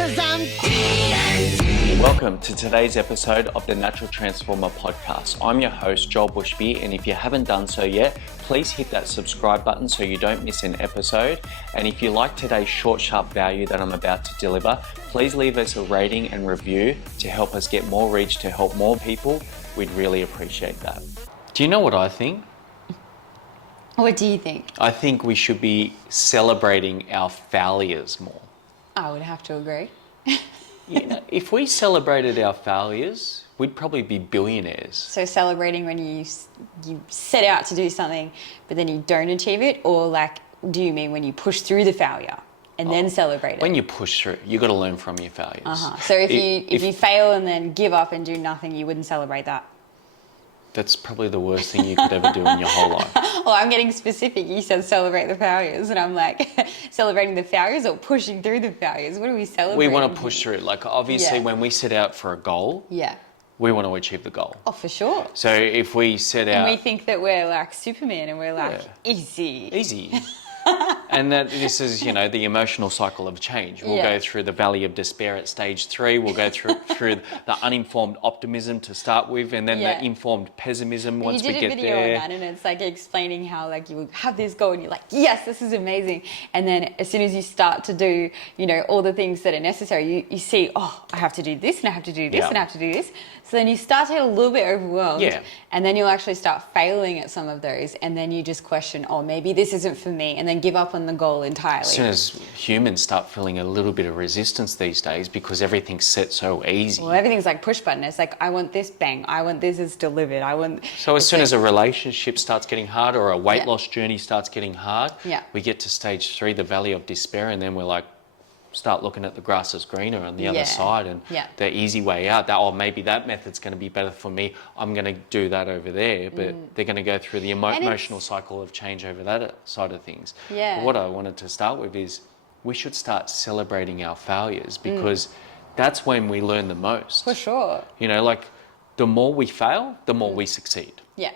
'cause I'm TNT. Welcome to today's episode of the Natural Transformer podcast. I'm your host, Joel Bushby, and if you haven't done so yet, please hit that subscribe button so you don't miss an episode. And if you like today's short, sharp value that I'm about to deliver, please leave us a rating and review to help us get more reach, to help more people. We'd really appreciate that. Do you know what I think? What do you think? I think we should be celebrating our failures more. I would have to agree. You know, if we celebrated our failures, we'd probably be billionaires. So celebrating when you set out to do something, but then you don't achieve it, or like, do you mean when you push through the failure and then celebrate it? When you push through, you got to learn from your failures. So if you fail and then give up and do nothing, you wouldn't celebrate that. That's probably the worst thing you could ever do in your whole life. Well, I'm getting specific. You said celebrate the failures, and I'm like, celebrating the failures or pushing through the failures? What are we celebrating? We want to push through. Like, obviously, when we set out for a goal, we want to achieve the goal. Oh, for sure. So if we set out... And we think that we're like Superman and we're like, easy. Easy. And that this is, you know, the emotional cycle of change. We'll go through the valley of despair at stage 3. We'll go through the uninformed optimism to start with, and then the informed pessimism once we get there. You did a video on that, and it's like explaining how like you have this goal and you're like, yes, this is amazing. And then as soon as you start to do, you know, all the things that are necessary, you see, oh, I have to do this and I have to do this and I have to do this. So then you start to get a little bit overwhelmed, and then you'll actually start failing at some of those, and then you just question, oh, maybe this isn't for me, and then give up on the goal entirely. As soon as humans start feeling a little bit of resistance these days because everything's set so easy. Well, everything's like push button. It's like, I want this, bang. I want this, it's delivered. So as soon as a relationship starts getting hard or a weight loss journey starts getting hard, we get to stage 3, the valley of despair, and then we're like, start looking at the grass is greener on the other side, and the easy way out, that, oh, maybe that method's going to be better for me, I'm going to do that over there, but they're going to go through the emotional cycle of change over that side of things. But what I wanted to start with is we should start celebrating our failures, because that's when we learn the most. For sure. You know, like, the more we fail, the more we succeed. Yeah.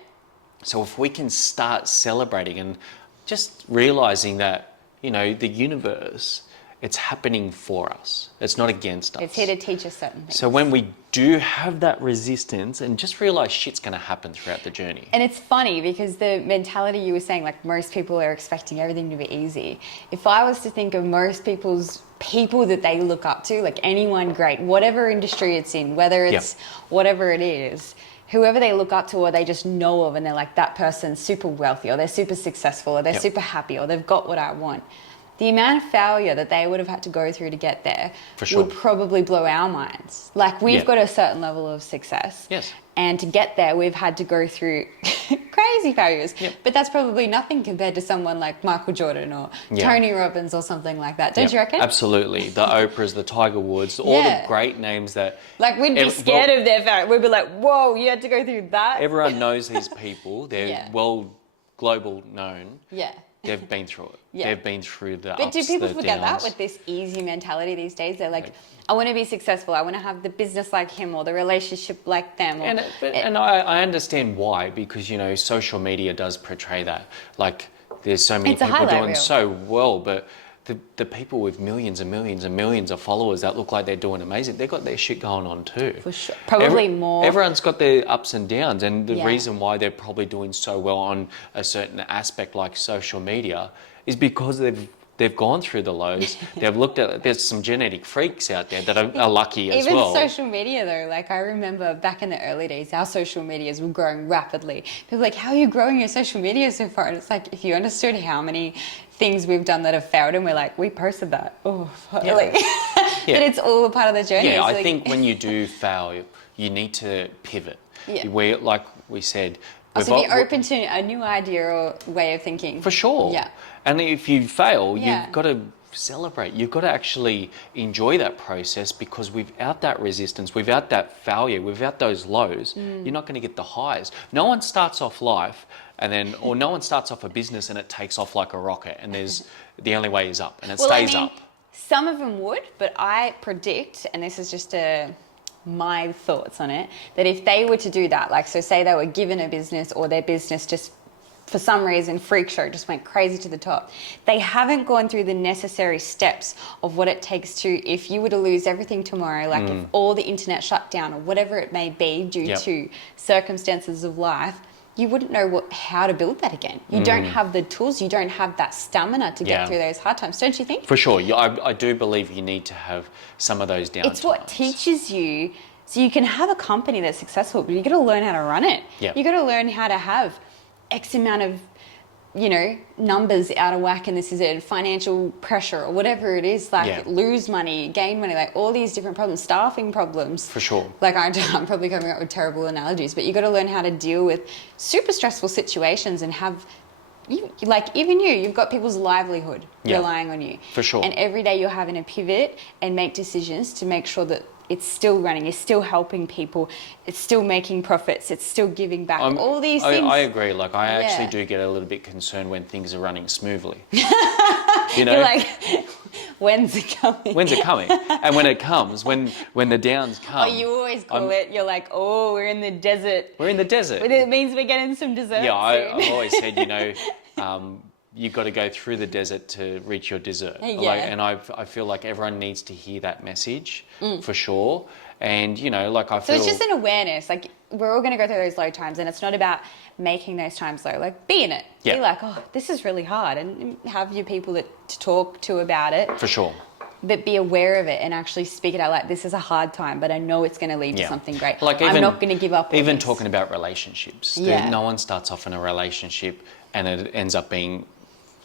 So if we can start celebrating and just realizing that, you know, the universe, it's happening for us. It's not against us. It's here to teach us certain things. So when we do have that resistance, and just realize shit's going to happen throughout the journey. And it's funny because the mentality you were saying, like most people are expecting everything to be easy. If I was to think of most people that they look up to, like anyone great, whatever industry it's in, whether it's whatever it is, whoever they look up to or they just know of, and they're like, that person's super wealthy, or they're super successful, or they're super happy, or they've got what I want. The amount of failure that they would have had to go through to get there would probably blow our minds. Like, we've got a certain level of success. Yes. And to get there, we've had to go through crazy failures. But that's probably nothing compared to someone like Michael Jordan or Tony Robbins or something like that. Don't you reckon? Absolutely. The Oprahs, the Tiger Woods, all the great names that... Like, we'd be scared of their failure. We'd be like, whoa, you had to go through that? Everyone knows these people. They're global known. Yeah. They've been through it. They've been through the ups, But do people forget downs. that with this easy mentality these days? They're like, I want to be successful. I want to have the business like him or the relationship like them. Or, and I understand why, because, you know, social media does portray that. Like, there's so many people doing so well, but the people with millions and millions and millions of followers that look like they're doing amazing, they've got their shit going on too. For sure. Probably more. Everyone's got their ups and downs, and the reason why they're probably doing so well on a certain aspect like social media is because they've gone through the lows. They've looked at, there's some genetic freaks out there that are lucky as well. Even social media though, like I remember back in the early days, our social medias were growing rapidly. People were like, how are you growing your social media so far? And it's like, if you understood how many things we've done that have failed, and we're like, we posted that. Oh, like, but it's all a part of the journey. Yeah, so I think when you do fail, you need to pivot. Where, like we said, so be open to a new idea or way of thinking. For sure. Yeah. And if you fail, you've got to celebrate. You've got to actually enjoy that process, because without that resistance, without that failure, without those lows, you're not going to get the highs. No one starts off life or no one starts off a business and it takes off like a rocket, and there's the only way is up, and it stays up. Some of them would, but I predict, and this is just my thoughts on it, that if they were to do that, like, so say they were given a business or their business just for some reason, freak show, just went crazy to the top. They haven't gone through the necessary steps of what it takes to, if you were to lose everything tomorrow, like if all the internet shut down or whatever it may be due to circumstances of life, you wouldn't know how to build that again. You don't have the tools, you don't have that stamina to get through those hard times, don't you think? For sure. I do believe you need to have some of those down It's what teaches you. So you can have a company that's successful, but you got to learn how to run it. Yep. You got to learn how to have X amount of, numbers out of whack, and this is it, financial pressure or whatever it is, like lose money, gain money, like all these different problems, staffing problems. For sure. Like I'm probably coming up with terrible analogies, but you got to learn how to deal with super stressful situations and have, you've got people's livelihood relying on you. For sure. And every day you're having to pivot and make decisions to make sure that it's still running, you're still helping people, it's still making profits, it's still giving back, all these things. I agree. Like, I actually do get a little bit concerned when things are running smoothly. You're like, when's it coming? When's it coming? And when it comes, when the downs come. You always call it, you're like, we're in the desert. We're in the desert. But it means we're getting some dessert I've always said, you've got to go through the desert to reach your dessert. And I feel like everyone needs to hear that message for sure. And, I feel... So it's just an awareness. Like, we're all going to go through those low times, and it's not about making those times low. Like, be in it. Yeah. Be like, this is really hard, and have your people to talk to about it. For sure. But be aware of it and actually speak it out. Like, this is a hard time, but I know it's going to lead to something great. Like, I'm not going to give up on Even this. talking about relationships. No one starts off in a relationship and it ends up being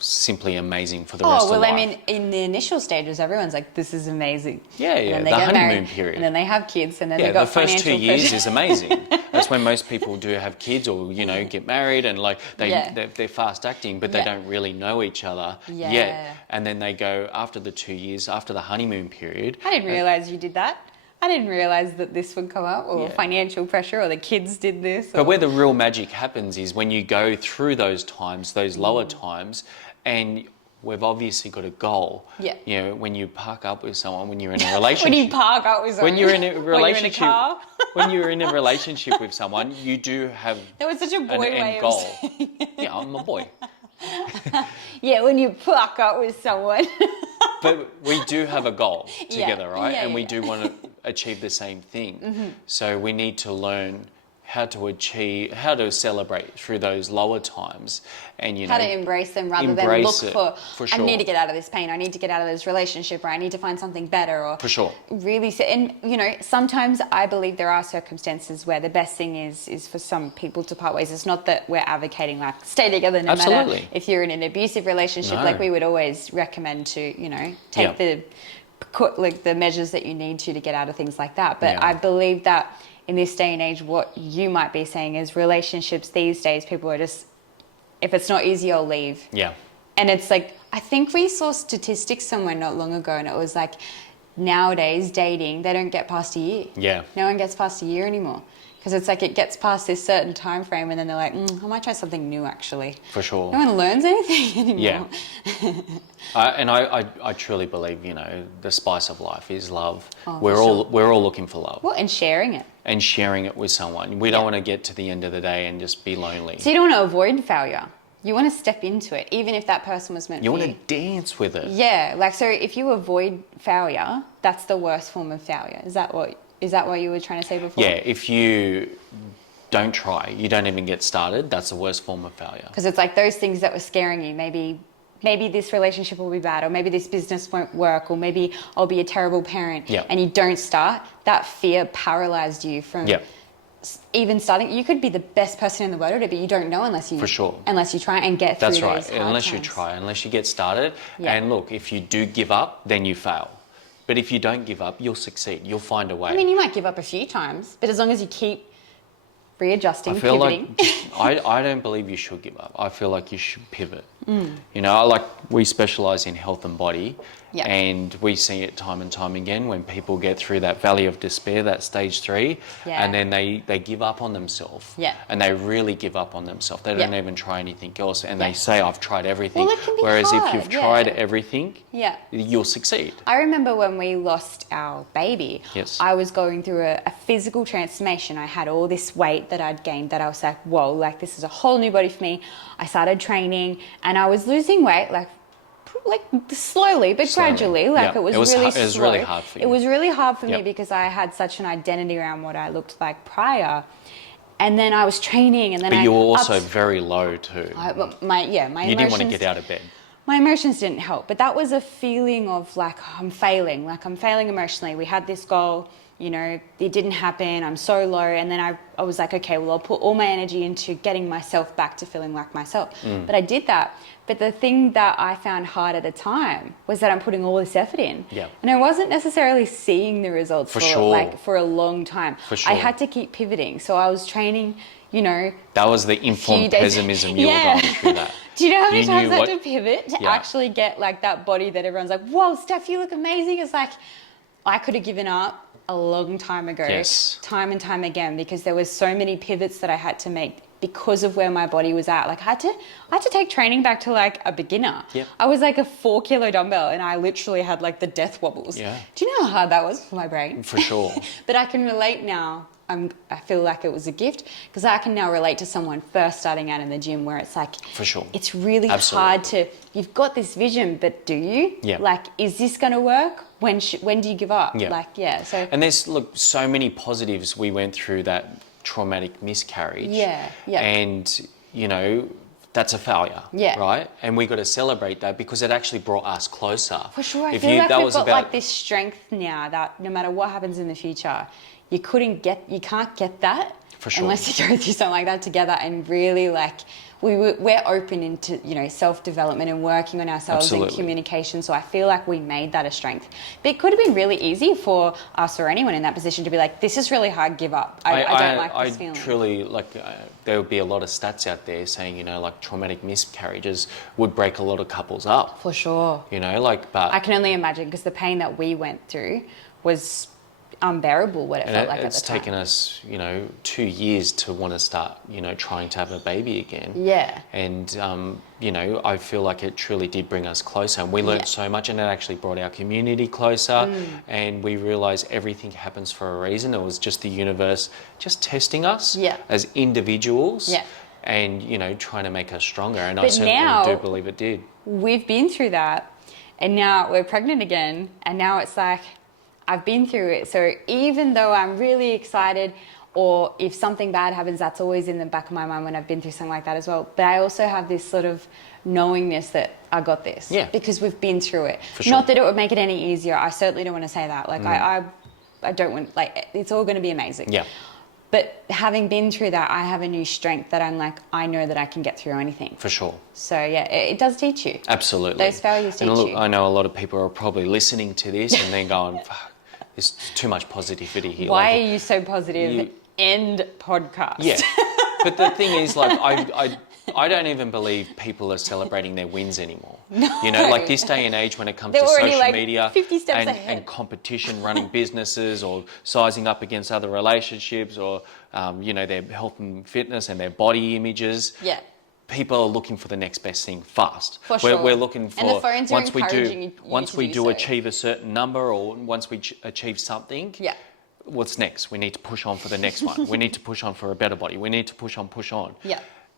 simply amazing for the rest of life. I mean, in the initial stages, everyone's like, this is amazing. Yeah, And then they the get honeymoon married, period. And then they have kids, and then they've got the first 2 years pressure. is amazing. That's when most people do have kids or, get married, and they're fast acting, but they don't really know each other yet. And then they go, after the 2 years, after the honeymoon period. I didn't realise you did that. I didn't realise that this would come up, or financial pressure, or the kids did this. But where the real magic happens is when you go through those times, those lower times, and we've obviously got a goal. Yeah. When you park up with someone, when you're in a relationship. When you park up with someone. When you're in a relationship. When you're in a car. When you're in a relationship with someone, you do have that was such a boy an way end goal. of saying it. Yeah, I'm a boy. When you park up with someone. But we do have a goal together, right? Yeah, and we do want to achieve the same thing. So we need to learn how to celebrate through those lower times, and how to embrace them rather than look for sure. I need to get out of this pain, I need to get out of this relationship, or I need to find something better, or for sure. Really, and sometimes I believe there are circumstances where the best thing is for some people to part ways. It's not that we're advocating like stay together no matter if you're in an abusive relationship. No. Like, we would always recommend to take the measures that you need to get out of things like that. But I believe that in this day and age, what you might be saying is relationships these days, people are just, if it's not easy, I'll leave. Yeah. And it's like, I think we saw statistics somewhere not long ago, and it was like, nowadays dating, they don't get past a year. Yeah. No one gets past a year anymore. Because it's like it gets past this certain time frame, and then they're like, I might try something new, actually. For sure. No one learns anything anymore. Yeah. And I truly believe, the spice of life is love. We're all looking for love. Well, and sharing it. And sharing it with someone. We don't want to get to the end of the day and just be lonely. So you don't want to avoid failure. You want to step into it, even if that person was meant for you. You want to dance with it. Yeah. Like, so if you avoid failure, that's the worst form of failure. Is that what you were trying to say before? Yeah, if you don't try, you don't even get started, that's the worst form of failure. Because it's like those things that were scaring you. Maybe this relationship will be bad, or maybe this business won't work, or maybe I'll be a terrible parent. Yeah. And you don't start. That fear paralyzed you from even starting. You could be the best person in the world, but you don't know unless you try and get through those hard times. Unless you try, unless you get started. Yeah. And look, if you do give up, then you fail. But if you don't give up, you'll succeed. You'll find a way. I mean, you might give up a few times, but as long as you keep readjusting, I feel pivoting. like I don't believe you should give up. I feel like you should pivot. You know, like we specialize in health and body, and we see it time and time again when people get through that valley of despair, that stage 3, and then they give up on themselves, and they really give up on themselves. They don't even try anything else, and they say, I've tried everything. Well, it can be Whereas hard, if you've tried everything, you'll succeed. I remember when we lost our baby, I was going through a physical transformation. I had all this weight that I'd gained that I was like, whoa, like this is a whole new body for me. I started training and I was losing weight like slowly but gradually. Like it was really slow. It was really hard for you. It was really hard for me because I had such an identity around what I looked like prior. And then I was training and then But you were also very low too. My you emotions, didn't want to get out of bed. My emotions didn't help, but that was a feeling of like I'm failing emotionally. We had this goal, you know, it didn't happen, I'm so low. And then I was like, okay, well, I'll put all my energy into getting myself back to feeling like myself. But I did that. But the thing that I found hard at the time was that I'm putting all this effort in. And I wasn't necessarily seeing the results for a long time. I had to keep pivoting. So I was training, you know. That was the informed pessimism you were going through that. Do you know how many times I had to pivot to actually get like that body that everyone's like, whoa, Steph, you look amazing. It's like, I could have given up a long time ago, time and time again, because there was so many pivots that I had to make because of where my body was at. Like I had to take training back to like a beginner. I was like a 4-kilo dumbbell and I literally had like the death wobbles. Do you know how hard that was for my brain? For sure. But I can relate now. I feel like it was a gift because I can now relate to someone first starting out in the gym where it's like, for sure, it's really hard to, you've got this vision, but do you? Like, is this going to work? When do you give up? So. And there's, so many positives. We went through that traumatic miscarriage. And, you know, that's a failure, right? And we got to celebrate that because it actually brought us closer. For sure. I feel like we've got like this strength now that no matter what happens in the future, you can't get that unless you go through something like that together and really like we're open into, you know, self-development and working on ourselves and communication. So I feel like we made that a strength. But it could have been really easy for us or anyone in that position to be like, this is really hard, give up. I don't like this feeling. Truly, there would be a lot of stats out there saying, you know, like traumatic miscarriages would break a lot of couples up. For sure. You know, but I can only imagine because the pain that we went through was unbearable what it felt like at the time. It's taken us, you know, 2 years to want to start, you know, trying to have a baby again. And, you know, I feel like it truly did bring us closer and we learned so much and it actually brought our community closer and we realised everything happens for a reason. It was just the universe just testing us as individuals and, you know, trying to make us stronger. And I certainly do believe it did. We've been through that and now we're pregnant again and now it's like, I've been through it. So even though I'm really excited or if something bad happens, that's always in the back of my mind when I've been through something like that as well. But I also have this sort of knowingness that I got this because we've been through it. Not that it would make it any easier. I certainly don't want to say that. Like I don't want, like, it's all going to be amazing. But having been through that, I have a new strength that I'm like, I know that I can get through anything. For sure. So it does teach you. Absolutely. Those failures teach you. I know a lot of people are probably listening to this and then going, fuck, there's too much positivity here. Why are you so positive? End podcast. Yeah. But the thing is, like, I don't even believe people are celebrating their wins anymore. No. You know, like this day and age when it comes to social media 50 steps ahead. And competition, running businesses or sizing up against other relationships or, you know, their health and fitness and their body images. People are looking for the next best thing fast. For sure. We're looking for, and the phones once we do so. achieve a certain number or once we achieve something, what's next? We need to push on for the next one. We need to push on for a better body. We need to push on.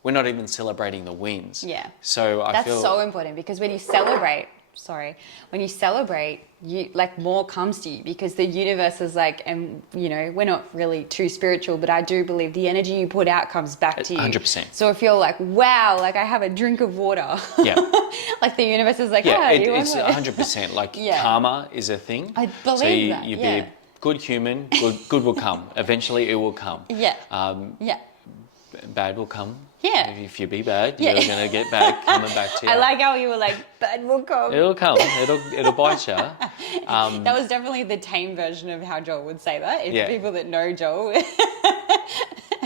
We're not even celebrating the wins. So I feel... That's so important because when you celebrate, you like more comes to you because the universe is like, and you know, we're not really too spiritual, but I do believe the energy you put out comes back to you. 100%. So if you're like, wow, like I have a drink of water. Like the universe is like, it's 100%. Like karma is a thing. I believe that. You be a good human, good will come. Eventually it will come. Bad will come. If you be bad, you're going to get bad coming back to you. I like how you were like, bad will come. It'll come. It'll bite you. That was definitely the tame version of how Joel would say that. If people that know Joel.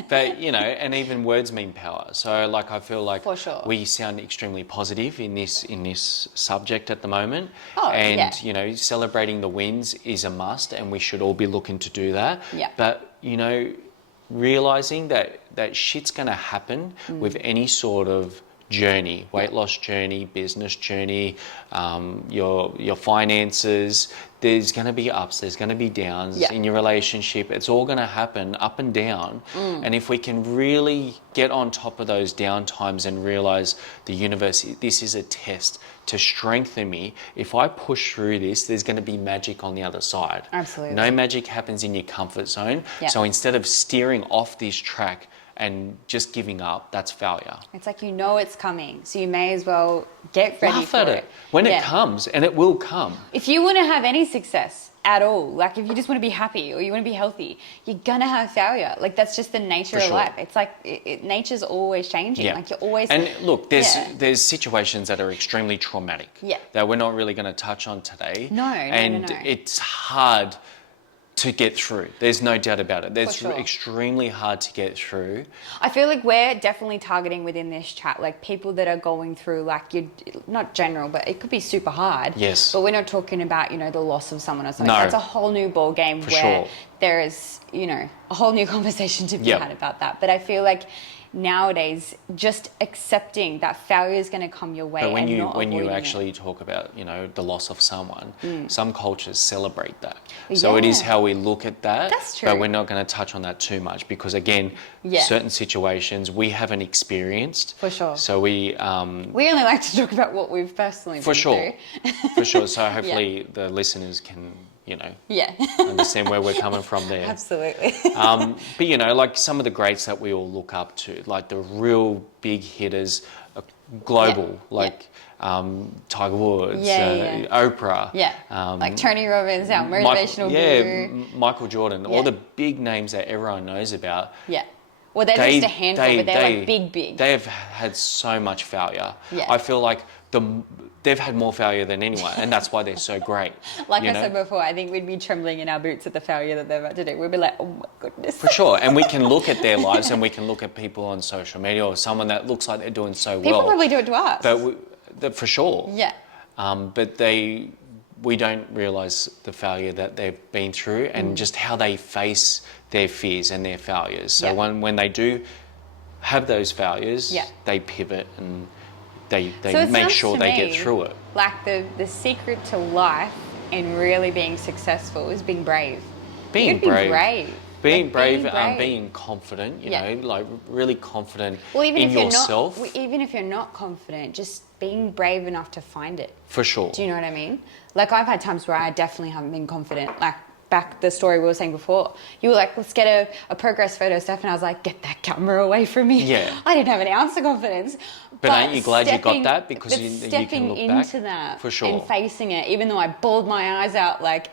But, you know, and even words mean power. So, like, I feel like For sure. we sound extremely positive in this subject at the moment. Oh, and, yeah. you know, celebrating the wins is a must, and we should all be looking to do that. Yeah. But, you know, realizing that shit's going to happen with any sort of journey, weight loss journey, business journey, your finances. There's going to be ups, there's going to be downs in your relationship. It's all going to happen up and down. And if we can really get on top of those down times and realize the universe, this is a test to strengthen me. If I push through this, there's going to be magic on the other side. Absolutely. No magic happens in your comfort zone. Yeah. So instead of steering off this track and just giving up, that's failure. It's like, you know it's coming, so you may as well get ready Laugh for at it. it when it comes, and it will come. If you want to have any success at all, like if you just want to be happy or you want to be healthy, you're gonna have failure. Like that's just the nature of life. It's like nature's always changing. Like you're always. And look, there's situations that are extremely traumatic. That we're not really going to touch on today. No. It's hard to get through. There's no doubt about it. It's sure. extremely hard to get through. I feel like we're definitely targeting within this chat, like people that are going through, like, not general, but it could be super hard. Yes. But we're not talking about, you know, the loss of someone or something. No. That's a whole new ball game where sure. there is, you know, a whole new conversation to be had about that. But I feel like nowadays, just accepting that failure is going to come your way. But when and you actually talk about, you know, the loss of someone, some cultures celebrate that. So it is how we look at that. That's true. But we're not going to touch on that too much because, again, certain situations we haven't experienced. For sure. So we only like to talk about what we've personally been through. For sure. So hopefully the listeners can, you know, understand where we're coming from there. Absolutely. But, you know, like some of the greats that we all look up to, like the real big hitters, global, like Tiger Woods, Oprah. Like Tony Robbins, our motivational guru. Michael Jordan, all the big names that everyone knows about. Well, they're just a handful, but they're like big. They have had so much failure. Yeah. I feel like they've had more failure than anyone, and that's why they're so great. Like I said before, I think we'd be trembling in our boots at the failure that they're about to do. We'd be like, oh my goodness. For sure. And we can look at their lives and we can look at people on social media or someone that looks like they're doing so well. People probably do it to us. But for sure. Yeah. But we don't realise the failure that they've been through and just how they face their fears and their failures. So when they do have those failures, they pivot and they make sure they get through it. Like the secret to life and really being successful is being brave. Being brave. Being brave, brave. Being confident, you know, like really confident even in if you're yourself. Even if you're not confident, just being brave enough to find it. For sure. Do you know what I mean? Like I've had times where I definitely haven't been confident. Like back the story we were saying before, you were like, let's get a progress photo, Steph, and I was like, get that camera away from me. Yeah. I didn't have an ounce of confidence. But aren't you glad you got that? Because you can look back. Stepping into that for sure. and facing it, even though I bawled my eyes out like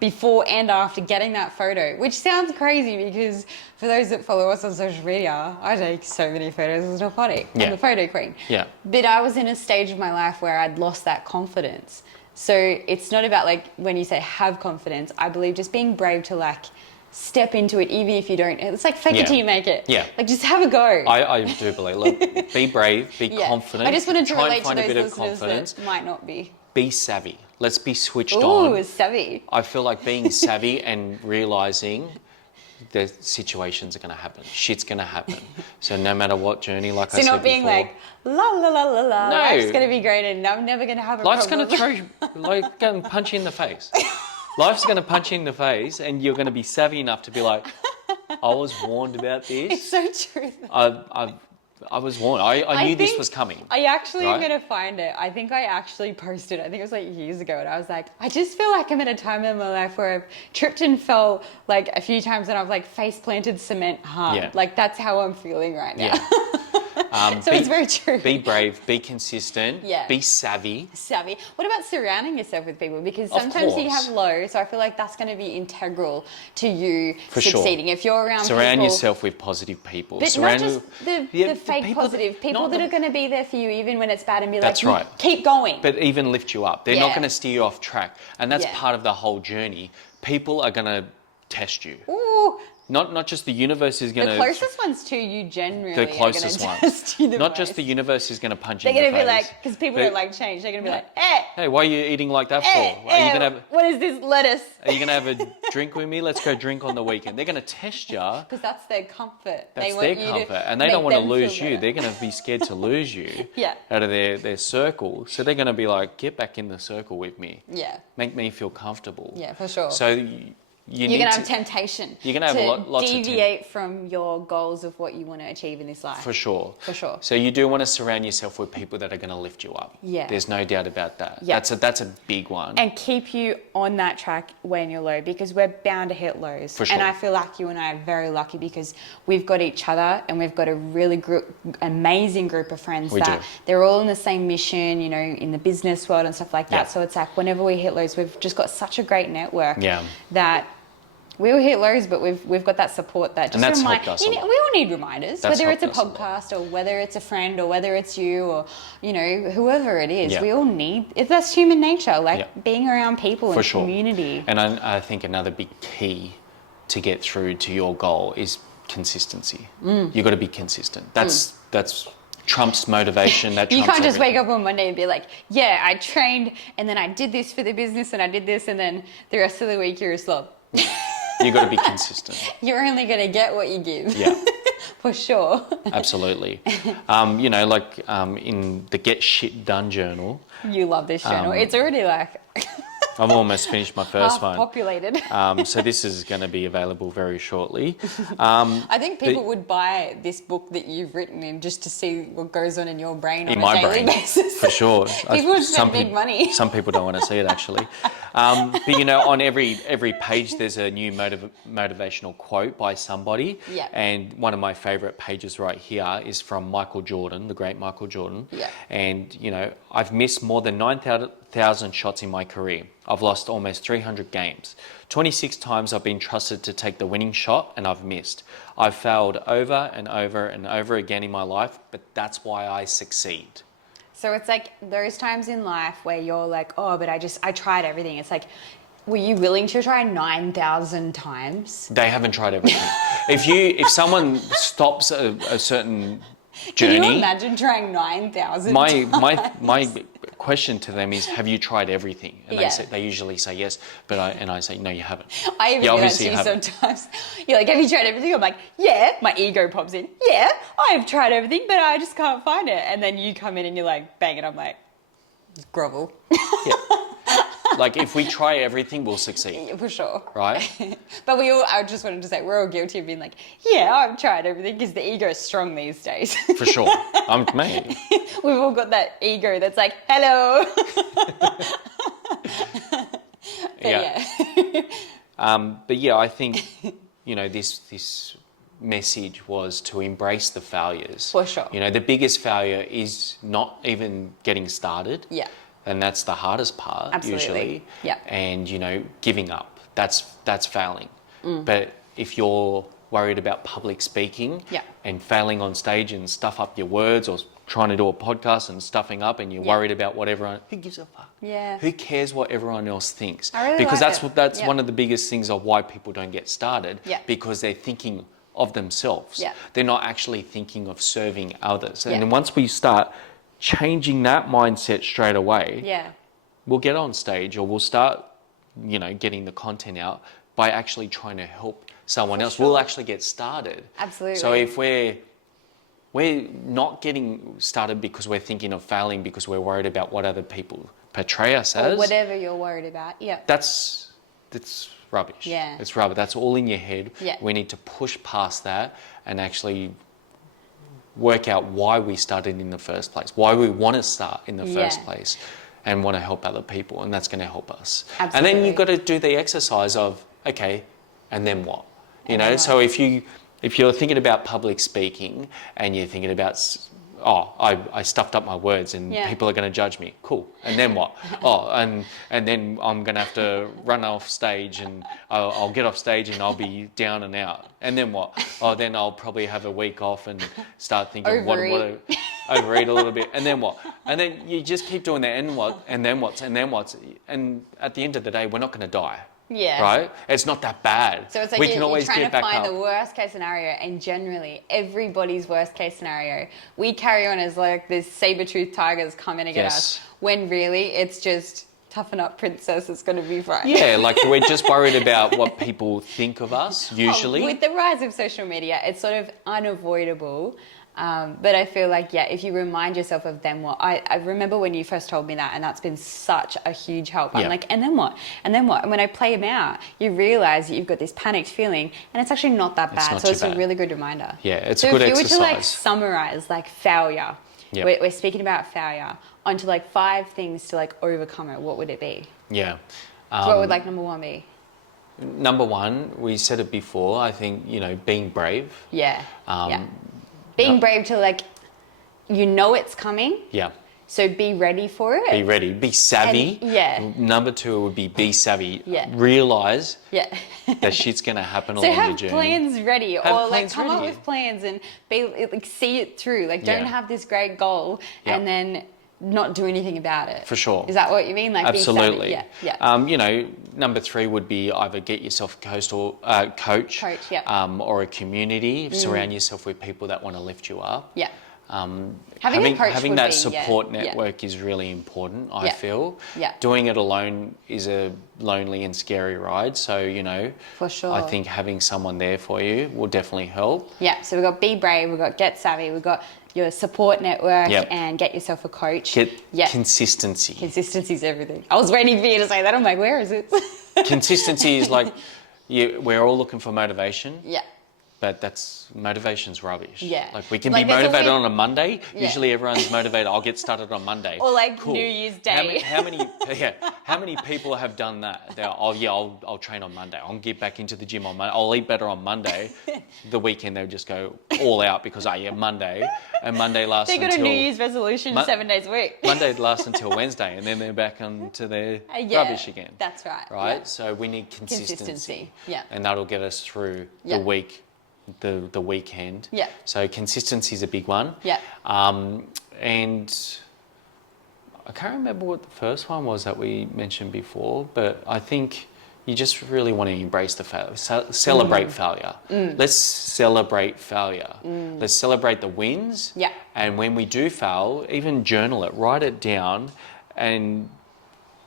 before and after getting that photo, which sounds crazy because for those that follow us on social media, I take so many photos, it's not funny. I'm the photo queen. Yeah. But I was in a stage of my life where I'd lost that confidence. So it's not about like when you say have confidence, I believe just being brave to like step into it even if you don't. It's like fake it till you make it. Yeah. Like just have a go. I do believe. Look, be brave, be confident. I just wanted to try relate and find to a those bit of listeners confidence. that might not be. Be savvy. Let's be switched on. Ooh, savvy. I feel like being savvy and realising the situations are going to happen. Shit's going to happen. So no matter what journey, like I said before. So not being like, la la la la la, no. life's going to be great and I'm never going to have a life's problem. Life's going to throw, like, go and punch you in the face. Life's going to punch you in the face and you're going to be savvy enough to be like, I was warned about this. It's so true. I was warned. I knew this was coming. I actually am going to find it. I think I actually posted, I think it was like years ago, and I was like, I just feel like I'm at a time in my life where I've tripped and fell like a few times and I've like face planted cement hard. Yeah. Like that's how I'm feeling right now. Yeah. So it's very true. Be brave, be consistent, Yeah. be savvy. Savvy. What about surrounding yourself with people? Because sometimes you have low, so I feel like that's going to be integral to you succeeding. If you're around Surround people, yourself with positive people. But not just the fake positive. People that are going to be there for you even when it's bad and be like, keep going. But even lift you up. They're not going to steer you off track. And that's part of the whole journey. People are going to test you. Ooh, Not just the universe is going to... The closest ones to you generally the closest are going to ones. test you the Not most. just the universe is going to punch They're you in the face. They're going to be like, because people don't like change, they're going to be like, Hey, why are you eating like that for? Are you gonna have, what is this lettuce? Are you going to have a drink with me? Let's go drink on the weekend. They're going to test you. Because that's their comfort. That's their comfort. And they don't want to lose you. They're going to be scared to lose you out of their circle. So they're going to be like, get back in the circle with me. Yeah. Make me feel comfortable. Yeah, for sure. So you're going to have temptation. You're going to have lots of deviate from your goals of what you want to achieve in this life. For sure. For sure. So you do want to surround yourself with people that are going to lift you up. Yeah. There's no doubt about that. Yeah. That's a big one. And keep you on that track when you're low, because we're bound to hit lows. For sure. And I feel like you and I are very lucky because we've got each other and we've got a really amazing group of friends they're all in the same mission, you know, in the business world and stuff like that. Yeah. So it's like whenever we hit lows, we've just got such a great network that we will hit lows, but we've got that support that just helped us a lot. We all need reminders, That's whether it's a helped us podcast or whether it's a friend or whether it's you or, you know, whoever it is. Yeah. We all need, that's human nature, like being around people and community. And I think another big key to get through to your goal is consistency. You've got to be consistent. That's trumps motivation. That you trumps can't just everything. wake up on Monday and be like, yeah, I trained and then I did this for the business and I did this and then the rest of the week you're a slob. You've got to be consistent. You're only going to get what you give. Yeah. For sure. Absolutely. You know, like in the Get Shit Done journal. You love this journal. It's already like... I've almost finished my first one. Populated. So this is going to be available very shortly. I think people would buy this book that you've written in just to see what goes on in your brain on a daily basis. For sure. People would spend big money. Some people don't want to see it actually. But you know, on every page there's a new motivational quote by somebody. Yeah. And one of my favourite pages right here is from Michael Jordan, the great Michael Jordan. Yeah. And you know, I've missed more than 9,000 shots in my career. I've lost almost 300 games. 26 times I've been trusted to take the winning shot and I've missed. I've failed over and over and over again in my life, but that's why I succeed. So it's like those times in life where you're like, oh, but I tried everything. It's like, were you willing to try 9,000 times? They haven't tried everything. If someone stops a certain journey... Can you imagine trying 9,000 times? My question to them is, have you tried everything? And they usually say yes, but I say, no, you haven't. I even do that to you sometimes. You're like, have you tried everything? I'm like, yeah. My ego pops in. Yeah, I've tried everything, but I just can't find it. And then you come in and you're like, bang, and I'm like, grovel. Yeah. Like, if we try everything, we'll succeed. For sure. Right? But I just wanted to say, we're all guilty of being like, yeah, I've tried everything, because the ego is strong these days. For sure. I'm me. We've all got that ego that's like, hello. But yeah, I think, you know, this message was to embrace the failures. For sure. You know, the biggest failure is not even getting started. Yeah. And that's the hardest part, usually. Yeah. And, you know, giving up, that's failing. But if you're worried about public speaking and failing on stage and stuff up your words, or trying to do a podcast and stuffing up, and you're worried about what everyone... Who gives a fuck? Yeah. Who cares what everyone else thinks? I really because like that's one of the biggest things of why people don't get started. Yeah. Because they're thinking of themselves. Yeah. They're not actually thinking of serving others. And Yeah. then once we start changing that mindset straight away, we'll get on stage, or we'll start, you know, getting the content out by actually trying to help someone else. sure. We'll actually get started. Absolutely. So if we're not getting started because we're thinking of failing because we're worried about what other people portray us as, or whatever you're worried about, that's rubbish. Yeah. It's rubbish. That's all in your head. Yeah. We need to push past that and actually work out why we started in the first place, why we want to start in the first place, and want to help other people, and that's going to help us. Absolutely. And then you've got to do the exercise of, okay, and then what? You know, so if you're thinking about public speaking and you're thinking about, I stuffed up my words and people are going to judge me. Cool. And then what? And then I'm going to have to run off stage, and I'll get off stage and I'll be down and out. And then what? Then I'll probably have a week off and start thinking, overeat a little bit. And then what? And then you just keep doing that. And what? And then what's? And then what's? And at the end of the day, we're not going to die. Yeah. Right? It's not that bad. So it's like you're trying to find the worst case scenario, and generally everybody's worst case scenario, we carry on as like this saber-toothed tigers coming to get us, when really it's just toughen up, princess, it's going to be fine. Yeah, like we're just worried about what people think of us, usually. With the rise of social media, it's sort of unavoidable. But I feel like, if you remind yourself of them, I remember when you first told me that, and that's been such a huge help. I'm like, and then what? And then what? And when I play them out, you realize that you've got this panicked feeling, and it's actually not that bad. So it's a really good reminder. Yeah, it's a good exercise. So if you were to summarize failure, we're speaking about failure, onto 5 things to overcome it, what would it be? Yeah. So what would number 1 be? Number 1, we said it before, I think, being brave. Yeah. Being brave to it's coming. Yeah. So be ready for it. Be ready. Be savvy. And, Number 2 would be savvy. Yeah. Realise that shit's going to happen along the journey. So have plans ready, or come up with plans and see it through. Don't have this great goal and then not do anything about it. For sure. Is that what you mean? Absolutely. Be savvy. Yeah. Number 3 would be either get yourself a coach, or a community. Surround yourself with people that want to lift you up. Yeah. Having that support network is really important, I feel. Yeah. Doing it alone is a lonely and scary ride. So, for sure, I think having someone there for you will definitely help. Yeah. So we've got be brave, we've got get savvy, we've got your support network, and get yourself a coach. Consistency. Consistency is everything. I was waiting for you to say that. I'm like, where is it? Consistency is we're all looking for motivation. Yeah. But motivation's rubbish. Yeah. We can be motivated on a Monday. Usually everyone's motivated, I'll get started on Monday. Or New Year's Day. How many people have done that? I'll train on Monday. I'll get back into the gym on Monday. I'll eat better on Monday. The weekend they'll just go all out because Monday. And Monday lasts until... They got a New Year's resolution 7 days a week. Monday lasts until Wednesday, and then they're back onto their rubbish again. That's right. Right? Yeah. So we need consistency. Yeah. And that'll get us through the week. The weekend. Yeah. So consistency is a big one. Yeah. And I can't remember what the first one was that we mentioned before, but I think you just really want to embrace the failure, celebrate failure. Let's celebrate failure. Let's celebrate the wins. Yeah. And when we do fail, even journal it, write it down, and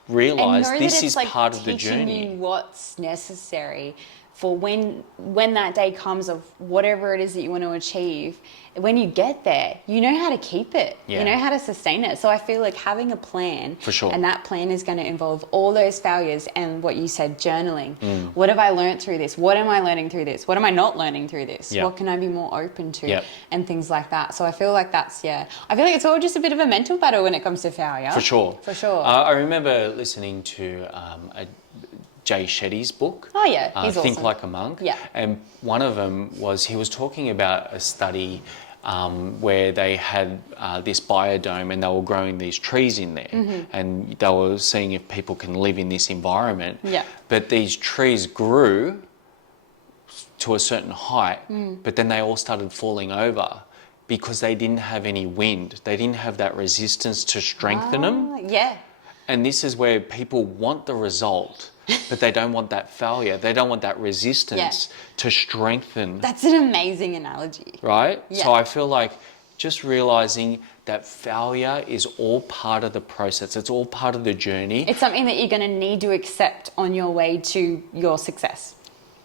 realize this is part of the journey. Teaching you what's necessary for when that day comes of whatever it is that you want to achieve. When you get there, you know how to keep it. Yeah. You know how to sustain it. So I feel like having a plan, for sure, and that plan is going to involve all those failures and what you said, journaling. What have I learned through this? What am I learning through this? What am I not learning through this? What can I be more open to? And things like that. So I feel like I feel like it's all just a bit of a mental battle when it comes to failure. For sure. For sure. I remember listening to Jay Shetty's book. Oh yeah, he's awesome. Think Like a Monk. Yeah. And one of them was, he was talking about a study where they had this biodome and they were growing these trees in there, and they were seeing if people can live in this environment. Yeah. But these trees grew to a certain height, but then they all started falling over because they didn't have any wind. They didn't have that resistance to strengthen them. Yeah. And this is where people want the result, but they don't want that failure. They don't want that resistance to strengthen. That's an amazing analogy. Right? Yeah. So I feel like just realizing that failure is all part of the process. It's all part of the journey. It's something that you're going to need to accept on your way to your success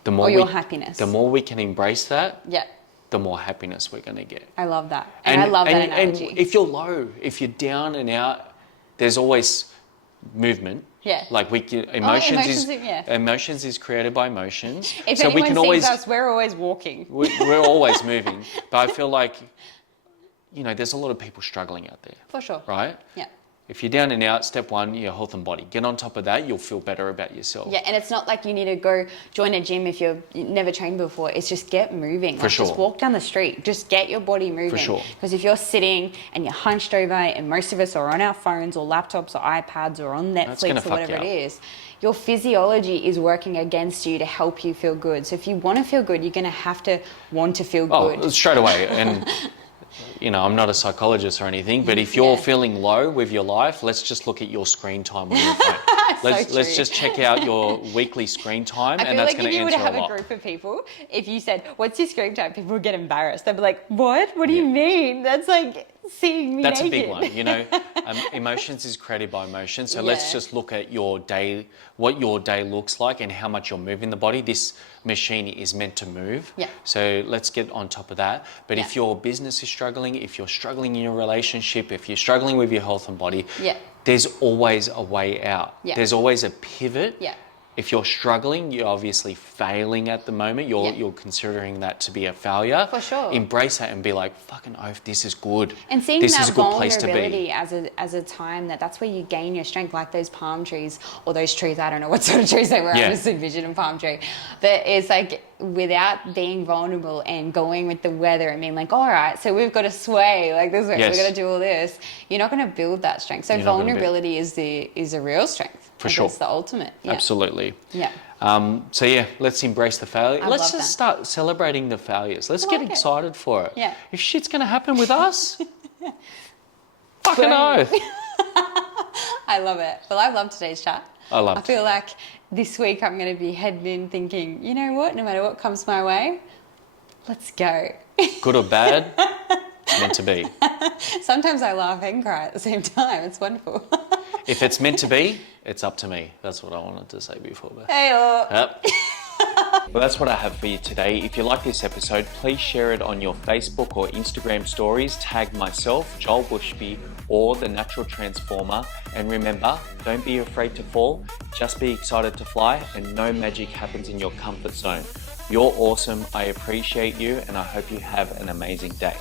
your happiness. The more we can embrace that, yeah, the more happiness we're going to get. I love that. And I love that analogy. And if you're low, if you're down and out, there's always movement. Yeah. Emotions is created by emotions. If anyone sees us, we're always walking. We're always moving. But I feel like, there's a lot of people struggling out there. For sure. Right? Yeah. If you're down and out, step one, your health and body. Get on top of that, you'll feel better about yourself. Yeah, and it's not like you need to go join a gym if you've never trained before. It's just get moving. For sure. Just walk down the street. Just get your body moving. For sure. Because if you're sitting and you're hunched over, and most of us are on our phones or laptops or iPads or on Netflix or whatever it is, your physiology is working against you to help you feel good. So if you want to feel good, you're going to have to want to feel good. Oh, straight away. And... I'm not a psychologist or anything, but if you're feeling low with your life, let's just look at your screen time on your phone. Let's just check out your weekly screen time, and that's going to answer a lot. I feel like if you would have a group of people, if you said, "What's your screen time?" people would get embarrassed. They'd be like, "What? What do you mean? That's like seeing me That's naked." a big one. You know, emotions is created by emotion. So let's just look at your day, what your day looks like, and how much you're moving the body. This machine is meant to move. Yeah. So let's get on top of that. But if your business is struggling, if you're struggling in your relationship, if you're struggling with your health and body, there's always a way out. Yeah. There's always a pivot. Yeah. If you're struggling, you're obviously failing at the moment. You're considering that to be a failure. For sure. Embrace that and be like, fucking oath, this is good. And seeing this that is a good place to be. vulnerability as a time that's where you gain your strength, like those palm trees or those trees. I don't know what sort of trees they were. I just envision a palm tree. But it's like without being vulnerable and going with the weather and being like, all right, so we've got to sway like this way. We've got to do all this. You're not going to build that strength. So vulnerability is a real strength. For sure. It's the ultimate. Yeah. Absolutely. Yeah. So let's embrace the failure. Let's just start celebrating the failures. Let's get excited for it. Yeah. If shit's going to happen with us, fucking oath. I love it. Well, I love today's chat. I feel like this week I'm going to be heading in thinking, you know what, no matter what comes my way, let's go. Good or bad, it's meant to be. Sometimes I laugh and cry at the same time. It's wonderful. If it's meant to be, it's up to me. That's what I wanted to say before. Hey-oh. Yep. Well, that's what I have for you today. If you like this episode, please share it on your Facebook or Instagram stories. Tag myself, Joel Bushby, or The Natural Transformer. And remember, don't be afraid to fall. Just be excited to fly, and no magic happens in your comfort zone. You're awesome. I appreciate you, and I hope you have an amazing day.